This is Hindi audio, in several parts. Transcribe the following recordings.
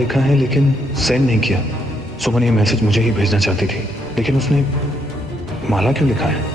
लिखा है लेकिन सेंड नहीं किया। सुमन ये मैसेज मुझे ही भेजना चाहती थी, लेकिन उसने माला क्यों लिखा है?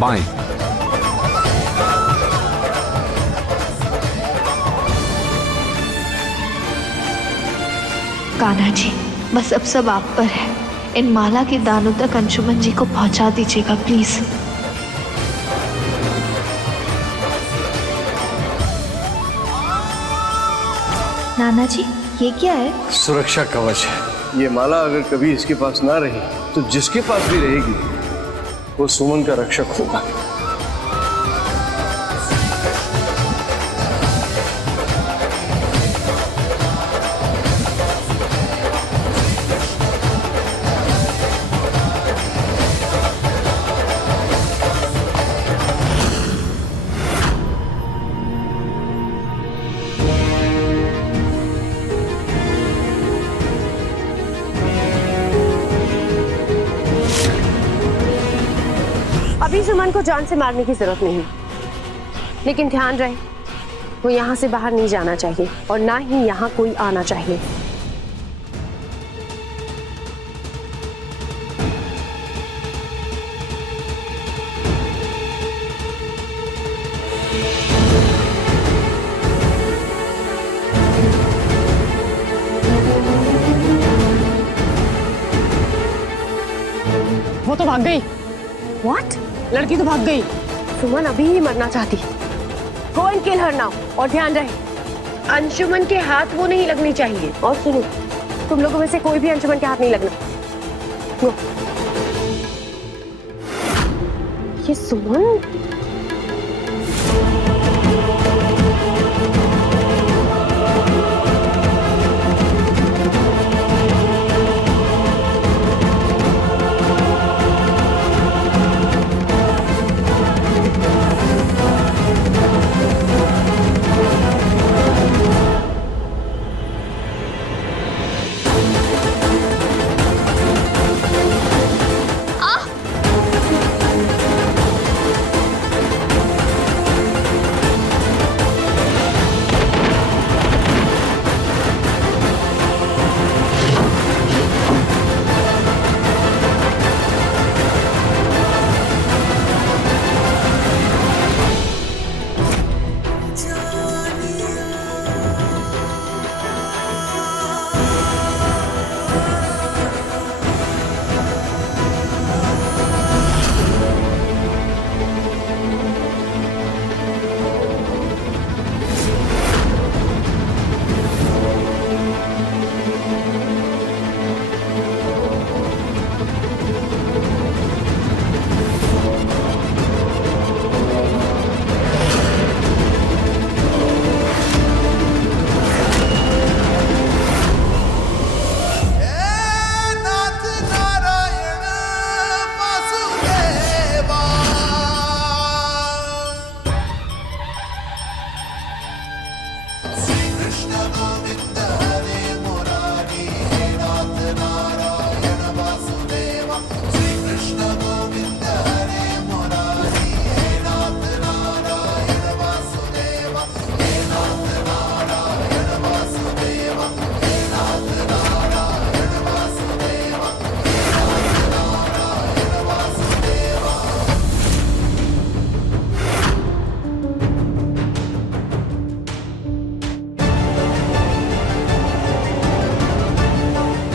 बाएं। कान्हा जी, बस अब सब आप पर है। इन माला के दानों तक अंशुमन जी को पहुंचा दीजिएगा प्लीज। नाना जी, ये क्या है? सुरक्षा कवच है। ये माला अगर कभी इसके पास ना रही तो जिसके पास भी रहेगी वो सुमन का रक्षक होगा। अभी सुमन को जान से मारने की जरूरत नहीं, लेकिन ध्यान रहे वो यहाँ से बाहर नहीं जाना चाहिए और ना ही यहाँ कोई आना चाहिए। वो तो भाग गई। What? लड़की तो भाग गई। सुमन अभी ही मरना चाहती। Go and kill her now। और ध्यान रहे अंशुमन के हाथ वो नहीं लगनी चाहिए। और सुनो, तुम लोगों में से कोई भी अंशुमन के हाथ नहीं लगना। Go। ये सुमन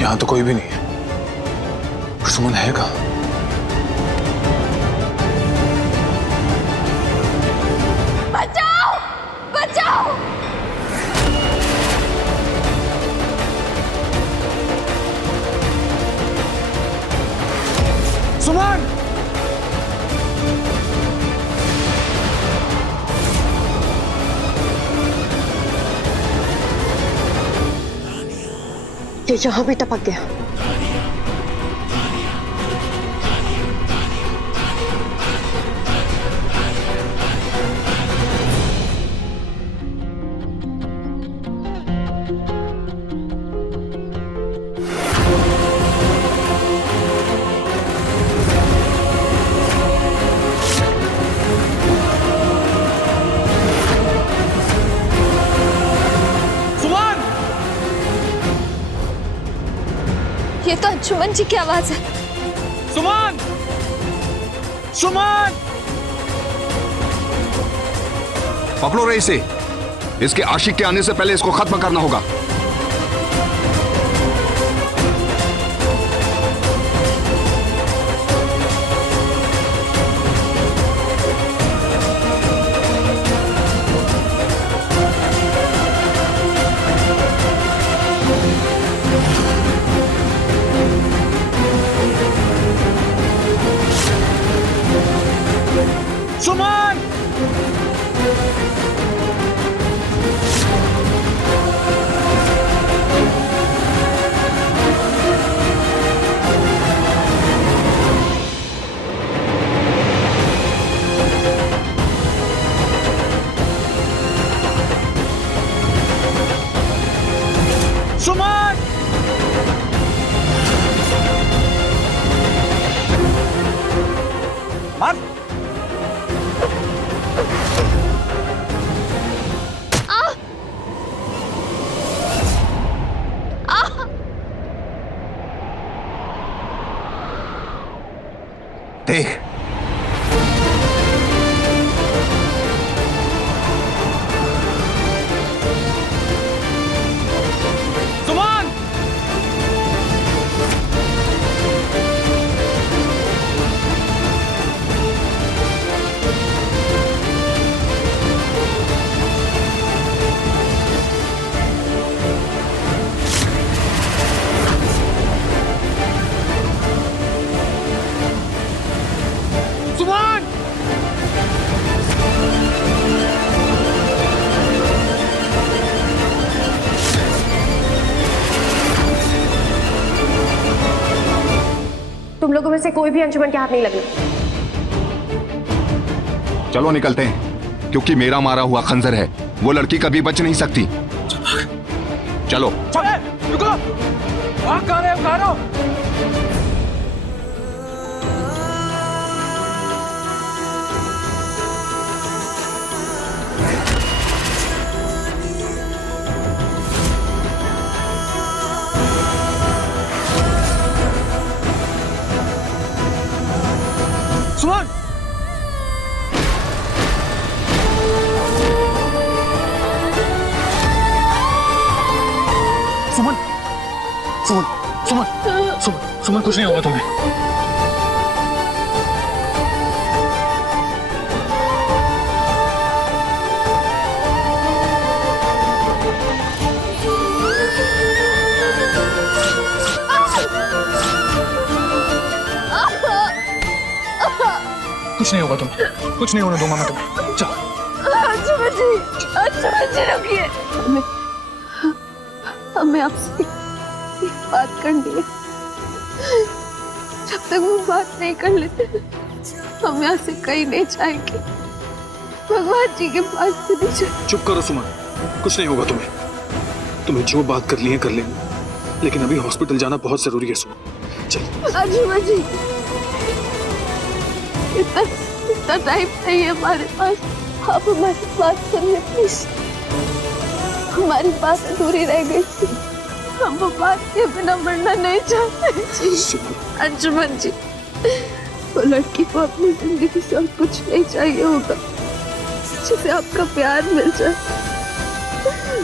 यहाँ तो कोई भी नहीं है। सुमन है कहाँ? बचाओ! बचाओ! ये यहाँ भी टपक गया। ये तो अंशुमन जी की आवाज है। सुमन! सुमन! पकड़ो रे इसे। इसके आशिक के आने से पहले इसको खत्म करना होगा। सुमन! सुमन! मार! देख, सुमन! सुमन! तुम लोगों में से कोई भी अंशुमन के हाथ नहीं लगना। चलो निकलते हैं, क्योंकि मेरा मारा हुआ खंजर है, वो लड़की कभी बच नहीं सकती। चलो। रुको! भाग कहाँ रहे हो? कहाँ रहो? सुमन! सुमन! सुमन! सुमन! सुमन! सुमन, कुछ नहीं होगा तुम्हें। कुछ नहीं होगा तुम्हें। कुछ नहीं होने दूंगा मैं तुम्हें। चलो। अंशुमन जी रुकिए। हमें आपसे एक बात करनी है। जब तक वो बात नहीं कर लेते हम यहाँ से कहीं नहीं जाएंगे। भगवान जी के पास भी नहीं जाएंगे। चुप करो सुमन, कुछ नहीं होगा तुम्हें। तुम्हें जो बात कर ली है कर लेंगे, लेकिन अभी हॉस्पिटल जाना बहुत जरूरी है सुमन। चल। अंशुमन जी, इतना टाइम नहीं है हमारे पास। आप हमारी बात सुनिए प्लीज। हमारी बात अधूरी रह गई थी। हम वो बात के बिना मरना नहीं चाहते जी। अंशुमन जी, वो लड़की को अपनी जिंदगी से और कुछ नहीं चाहिए होगा, जिसे आपका प्यार मिल जाए,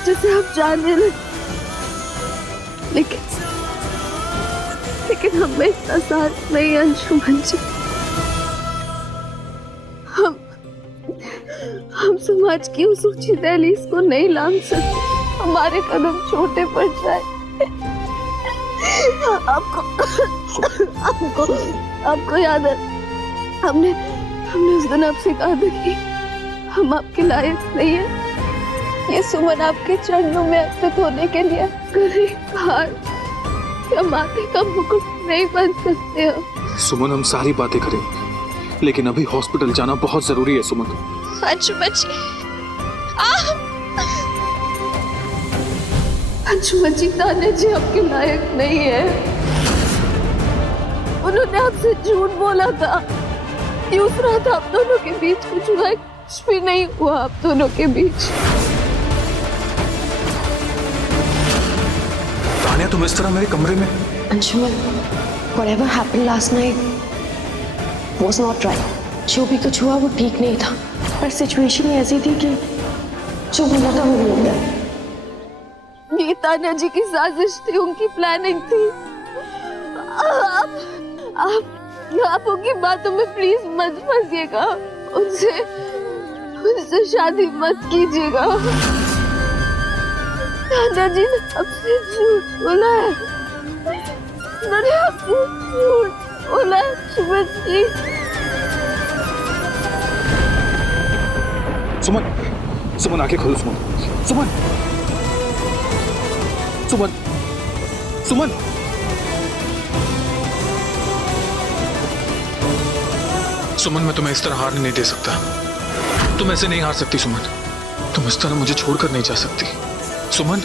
जिसे आप जाने लगे। लेकिन हमें इतना साथ नहीं है अंशुमन जी। हम समाज की उस ऊंची दहलीज को नहीं लांघ सकते। हमारे कदम छोटे पड़ जाए। आपको याद है, हमने उस दिन आपसे कहा था कि हम आपके लायक नहीं है। ये सुमन आपके चरणों में अर्पित होने के लिए क्या माथे का मुकुट नहीं बन सकते हम? सुमन, हम सारी बातें करें, लेकिन अभी हॉस्पिटल जाना बहुत जरूरी है सुमन। अंशुमन जी, अंशुमन जी, तान्या जी आपके लायक नहीं है। उन्होंने आपसे झूठ बोला था, दूसरा था आप दोनों के बीच कुछ हुआ, कुछ भी नहीं हुआ आप दोनों के बीच। तान्या, तुम इस तरह मेरे कमरे में? Anshuman, whatever happened last night was not right. जो भी कुछ हुआ वो ठीक नहीं था, पर सिचुएशन ऐसी थी कि जो होना था वो हो गया। ये तान्या जी की साजिश थी, उनकी प्लानिंग थी। आप उनकी बातों में प्लीज मत फंसिएगा, उनसे शादी मत कीजिएगा। तान्या जी ने आपसे झूठ बोला है, मैंने आपसे झूठ बोला है अंशुमन जी। सुमन, सुमन आंखें खोलो सुमन, सुमन, सुमन, सुमन। सुमन, मैं तुम्हें इस तरह हारने नहीं दे सकता। तुम ऐसे नहीं हार सकती सुमन, तुम इस तरह मुझे छोड़कर नहीं जा सकती। सुमन,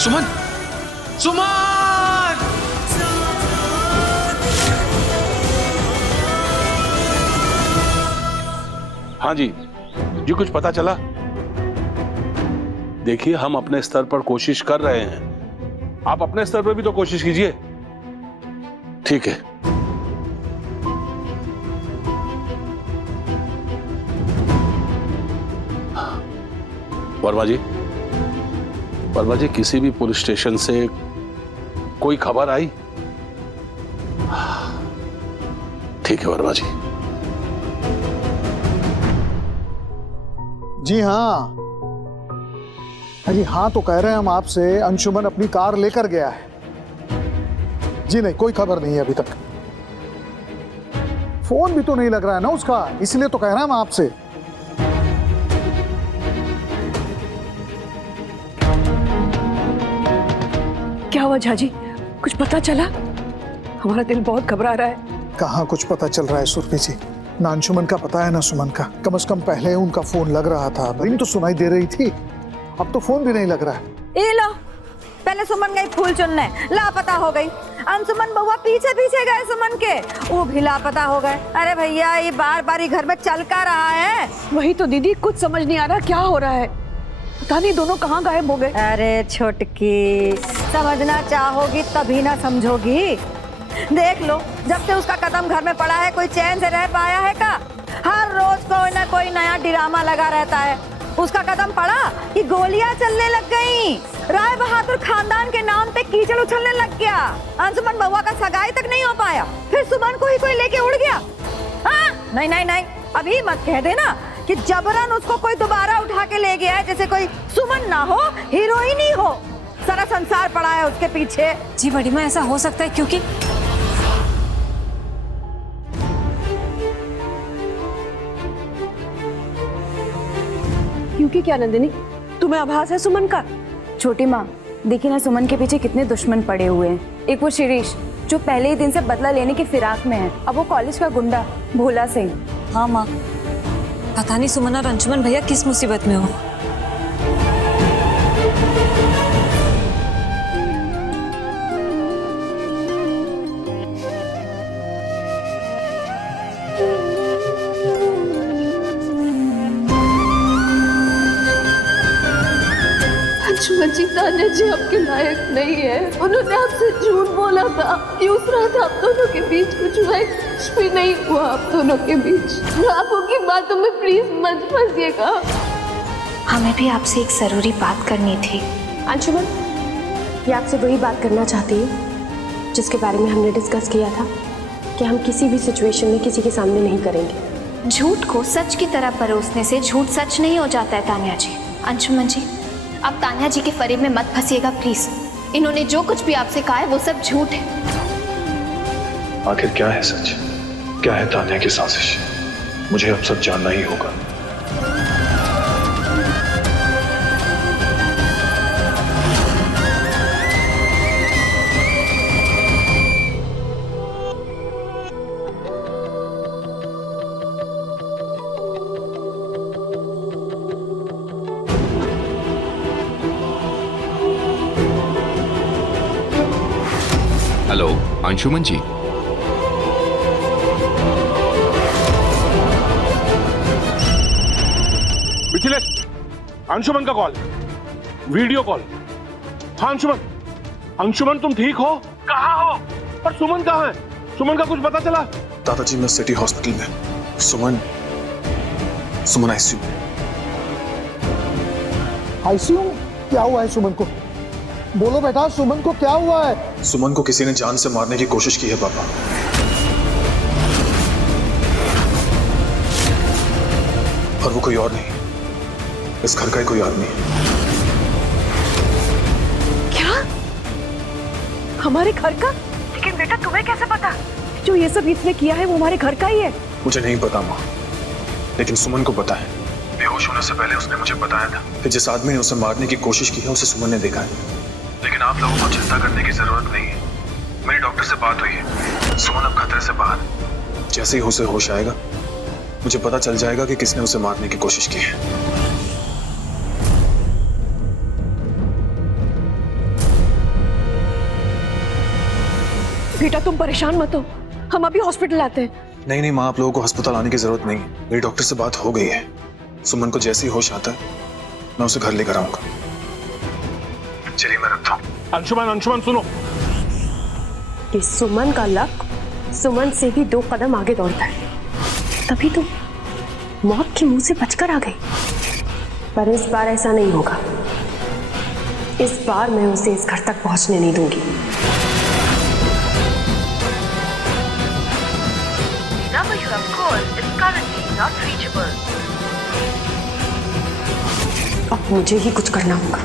सुमन, सुमन! हाँ जी, कुछ पता चला? देखिए, हम अपने स्तर पर कोशिश कर रहे हैं, आप अपने स्तर पर भी तो कोशिश कीजिए। ठीक है। वर्मा जी, किसी भी पुलिस स्टेशन से कोई खबर आई? ठीक है वर्मा जी। जी हाँ, अरे हाँ तो कह रहे हैं हम आपसे, अंशुमन अपनी कार लेकर गया है। जी नहीं, कोई खबर नहीं है अभी तक। फोन भी तो नहीं लग रहा है ना उसका, इसलिए तो कह रहे हैं हम आपसे। क्या हुआ झाजी, कुछ पता चला? हमारा दिल बहुत घबरा रहा है। कहाँ कुछ पता चल रहा है सुरभि जी, ना अंशुमन का पता है ना सुमन का। कम से कम पहले उनका फोन लग रहा था, रिंग तो सुनाई दे रही थी, अब तो फोन भी नहीं लग रहा है। ये लो, पहले सुमन गई फूल चुनने, लापता हो गई। अंशुमन बउआ पीछे पीछे गए सुमन के, वो भी लापता हो गए। अरे भैया, ये बार बार ही घर में चल कर रहा है। वही तो दीदी, कुछ समझ नहीं आ रहा क्या हो रहा है, पता नहीं दोनों कहाँ गायब हो गए। अरे छोटकी, समझना चाहोगी तभी ना समझोगी। देख लो, जब से उसका कदम घर में पड़ा है, कोई चैन से रह पाया है का? हर रोज कोई ना कोई नया ड्रामा लगा रहता है। उसका कदम पड़ा कि गोलियां चलने लग गईं। राय बहादुर खानदान के नाम पे कीचड़ उछलने लग गया। अंशुमन बउआ का सगाई तक नहीं हो पाया, फिर सुमन को ही कोई लेके उड़ गया। हाँ, नहीं नहीं नहीं, अभी मत कह देना कि जबरन उसको कोई दोबारा उठा के ले गया है, जैसे कोई सुमन ना हो, हीरोइन ही हो। सारा संसार पड़ा है उसके पीछे। जी बड़ी माँ, ऐसा हो सकता है क्योंकि क्या नंदिनी, तुम्हें आभास है सुमन का? छोटी माँ, देखिए ना सुमन के पीछे कितने दुश्मन पड़े हुए हैं। एक वो शिरीष जो पहले ही दिन से बदला लेने की फिराक में है, अब वो कॉलेज का गुंडा भोला सिंह। हाँ माँ, पता नहीं सुमन और अंशुमन भैया किस मुसीबत में हो। अंशुमन जी, तान्या जी आपके लायक नहीं है। उन्होंने आपसे झूठ बोला था, दूसरा था आप दोनों के बीच कुछ हुआ, कुछ भी नहीं हुआ आप दोनों के बीच। आप उनकी बातों में प्लीज मत फंसिएगा। हमें भी आपसे एक जरूरी बात करनी थी। अंशुमन, ये आपसे वही बात करना चाहती है जिसके बारे में हमने डिस्कस किया था कि हम किसी भी सिचुएशन में किसी के सामने नहीं करेंगे। झूठ को सच की तरह परोसने से झूठ सच नहीं हो जाता है तान्या जी। अंशुमन जी, आप तान्या जी के फरेब में मत फंसिएगा प्लीज। इन्होंने जो कुछ भी आपसे कहा है वो सब झूठ है। आखिर क्या है सच, क्या है तान्या की साजिश? मुझे अब सब जानना ही होगा। हेलो अंशुमन जी। मिथिलेश, अंशुमन का कॉल, वीडियो कॉल। हाँ अंशुमन, अंशुमन तुम ठीक हो? कहाँ हो? और सुमन कहाँ है? सुमन का कुछ पता चला? दादाजी मैं सिटी हॉस्पिटल में। सुमन आईसीयू में। आईसीयू? क्या हुआ है सुमन को? बोलो बेटा, सुमन को क्या हुआ है? सुमन को किसी ने जान से मारने की कोशिश की है पापा। और वो कोई और नहीं, इस घर का ही कोई आदमी है। क्या? हमारे घर का? लेकिन बेटा तुम्हें कैसे पता? जो ये सब इसने किया है वो हमारे घर का ही है। मुझे नहीं पता माँ, लेकिन सुमन को पता है। बेहोश होने से पहले उसने मुझे बताया था कि जिस आदमी ने उसे मारने की कोशिश की है उसे सुमन ने देखा है। लेकिन आप लोगों को चिंता करने की जरूरत नहीं है। मेरी डॉक्टर से बात हुई है। सुमन अब खतरे से बाहर। जैसे ही उसे होश आएगा मुझे पता चल जाएगा कि किसने उसे मारने की कोशिश की है। बेटा तुम परेशान मत हो, हम अभी हॉस्पिटल आते हैं। नहीं माँ, आप लोगों को अस्पताल आने की जरूरत नहीं है। मेरी डॉक्टर से बात हो गई है। सुमन को जैसे ही होश आता है मैं उसे घर लेकर आऊंगा। चलिए मैं रखता हूँ। अंशुमन सुनो, कि सुमन का लक सुमन से भी 2 कदम आगे दौड़ता है, तभी तो मौत के मुंह से बचकर आ गई। पर इस बार ऐसा नहीं होगा। इस बार मैं उसे इस घर तक पहुंचने नहीं दूंगी। अब मुझे ही कुछ करना होगा।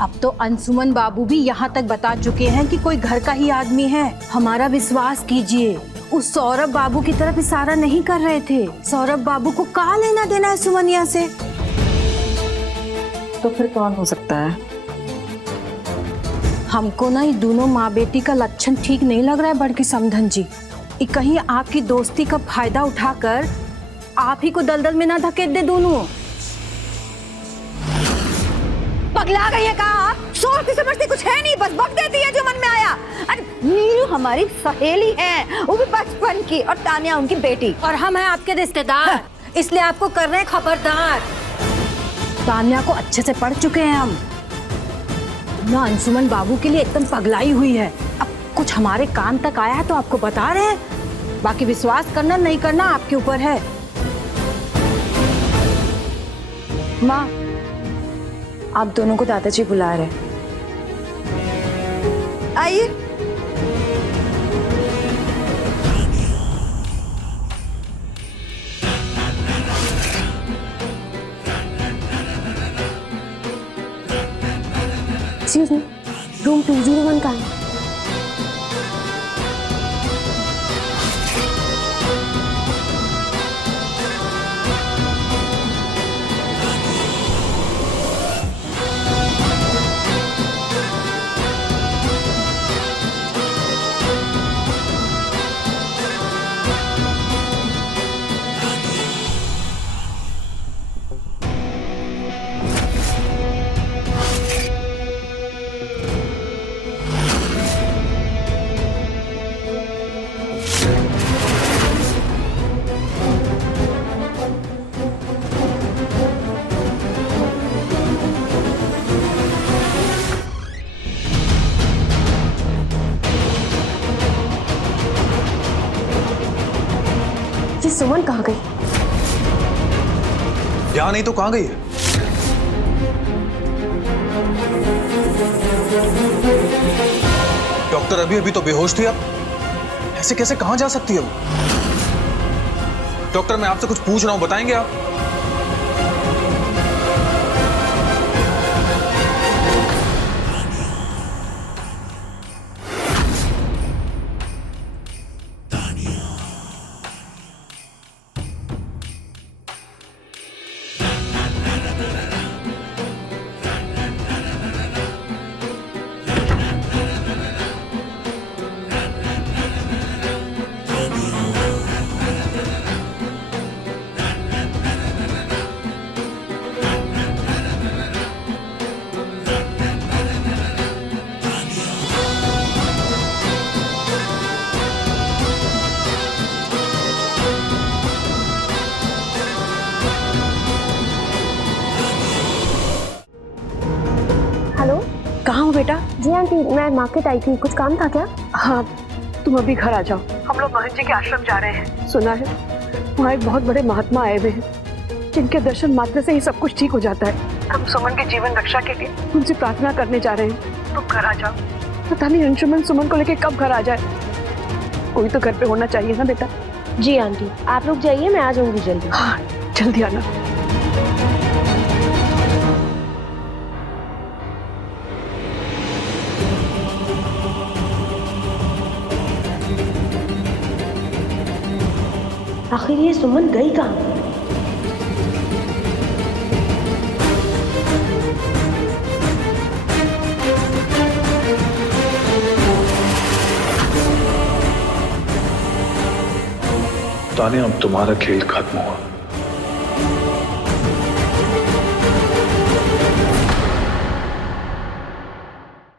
अब तो अंशुमन बाबू भी यहाँ तक बता चुके हैं कि कोई घर का ही आदमी है। हमारा विश्वास कीजिए, उस सौरभ बाबू की तरफ इशारा नहीं कर रहे थे। सौरभ बाबू को कहाँ लेना देना है सुमनिया से? तो फिर कौन हो सकता है? हमको ना ये दोनों माँ बेटी का लक्षण ठीक नहीं लग रहा है बड़की समधन जी। ये कहीं आपकी दोस्ती का फायदा उठाकर आप ही को दलदल में ना धकेल दे दोनों। पगला गई है कहा आप? सोचती समझती कुछ है नहीं, बस बक देती है जो मन में आया। अरे नीलू हमारी सहेली है, वो भी बचपन की, और तानिया उनकी बेटी, और हम हैं आपके रिश्तेदार। इसलिए आपको कर रहे हैं खबरदार। तानिया को अच्छे से पढ़ चुके हैं हम ना। अंशुमन बाबू के लिए एकदम पगलाई हुई है। अब कुछ हमारे कान तक आया है तो आपको बता रहे हैं। बाकी विश्वास करना नहीं करना आपके ऊपर है। माँ, आप दोनों को दादाजी बुला रहे। आइए। एक्सक्यूज मी, रूम 201 का है। सुमन कहाँ गई? यहाँ नहीं तो कहाँ गई है? डॉक्टर अभी तो बेहोश थी। अब ऐसे कैसे कहाँ जा सकती है वो? डॉक्टर मैं आपसे कुछ पूछ रहा हूँ, बताएंगे आप? जी आंटी, मैं मार्केट आई थी, कुछ काम था क्या? हाँ, तुम अभी घर आ जाओ, हम लोग मोहन जी के आश्रम जा रहे हैं। सुना है वहाँ एक बहुत बड़े महात्मा आए हुए हैं जिनके दर्शन मात्र से ही सब कुछ ठीक हो जाता है। हम सुमन की जीवन रक्षा के लिए उनसे प्रार्थना करने जा रहे हैं। तुम घर आ जाओ। पता नहीं अंशुमन सुमन को लेके कब घर आ जाए। कोई तो घर पे होना चाहिए ना बेटा। जी आंटी, आप लोग जाइए, मैं आ जाऊंगी जल्दी। हाँ, जल्दी आना। आखिर ये सुमन गई कहाँ? तान्या, अब तुम्हारा खेल खत्म हुआ।